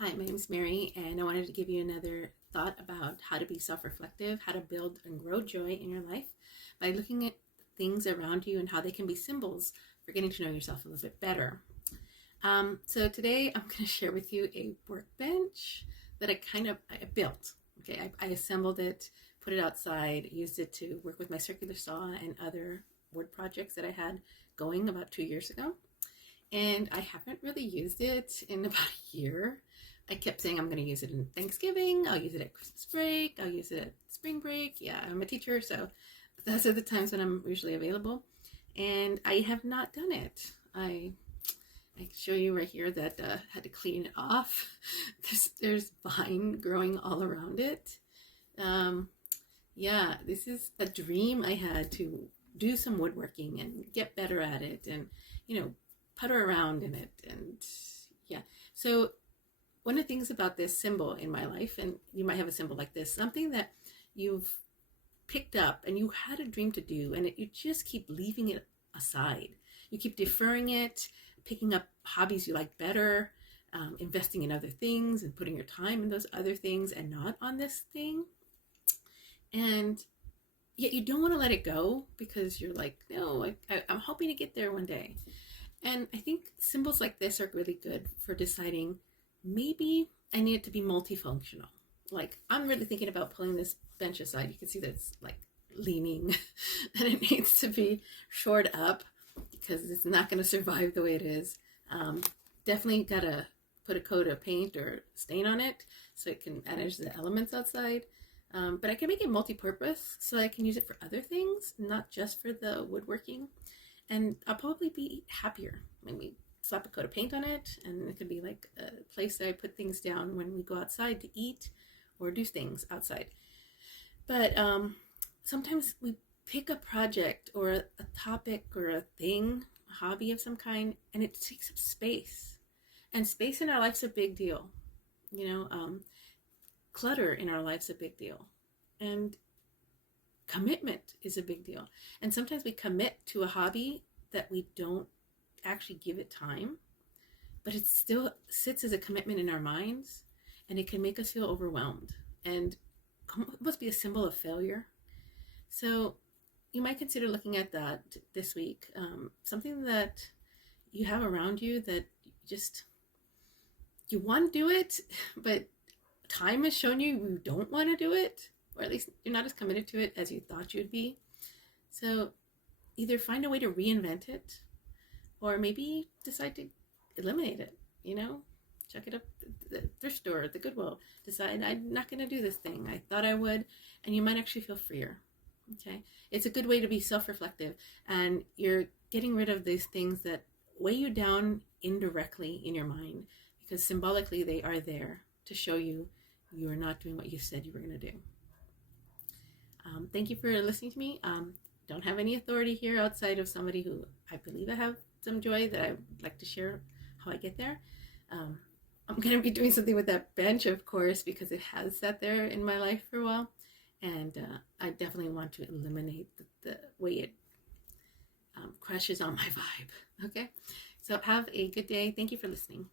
Hi, my name is Mary, and I wanted to give you another thought about how to be self-reflective, how to build and grow joy in your life by looking at things around you and how they can be symbols for getting to know yourself a little bit better. So today I'm going to share with you a workbench that I built. Okay, I assembled it, put it outside, used it to work with my circular saw and other wood projects that I had going about 2 years ago. And I haven't really used it in about a year. I kept saying I'm going to use it in Thanksgiving, I'll use it at Christmas break, I'll use it at spring break. Yeah, I'm a teacher, so those are the times when I'm usually available. And I have not done it. I show you right here that I had to clean it off. There's vine growing all around it. Yeah, this is a dream I had to do some woodworking and get better at it and, putter around in it. And yeah, so one of the things about this symbol in my life, and you might have a symbol like this, something that you've picked up and you had a dream to do, and you just keep leaving it aside. You keep deferring it, picking up hobbies you like better, investing in other things and putting your time in those other things and not on this thing. And yet you don't want to let it go because you're like, no, I'm hoping to get there one day. And I think symbols like this are really good for deciding maybe I need it to be multifunctional. Like, I'm really thinking about pulling this bench aside. You can see that it's like leaning and it needs to be shored up because it's not going to survive the way it is. Definitely got to put a coat of paint or stain on it so it can manage the elements outside. But I can make it multi-purpose so I can use it for other things, not just for the woodworking. And I'll probably be happier. Maybe slap a coat of paint on it, and it could be like a place that I put things down when we go outside to eat or do things outside. But sometimes we pick a project or a topic or a thing, a hobby of some kind, and it takes up space. And space in our life's a big deal. Clutter in our life's a big deal. And commitment is a big deal. And sometimes we commit to a hobby that we don't actually give it time, but it still sits as a commitment in our minds, and it can make us feel overwhelmed and must be a symbol of failure. So you might consider looking at that this week. Something that you have around you that you want to do it, but time has shown you don't want to do it, or at least you're not as committed to it as you thought you'd be. So either find a way to reinvent it, or maybe decide to eliminate it, chuck it up the thrift store, the Goodwill, decide I'm not going to do this thing. I thought I would, and you might actually feel freer. Okay. It's a good way to be self-reflective, and you're getting rid of these things that weigh you down indirectly in your mind, because symbolically they are there to show you are not doing what you said you were going to do. Thank you for listening to me. Don't have any authority here outside of somebody who I believe I have some joy that I'd like to share how I get there. I'm going to be doing something with that bench, of course, because it has sat there in my life for a while. And I definitely want to eliminate the way it crushes on my vibe. Okay? So have a good day. Thank you for listening.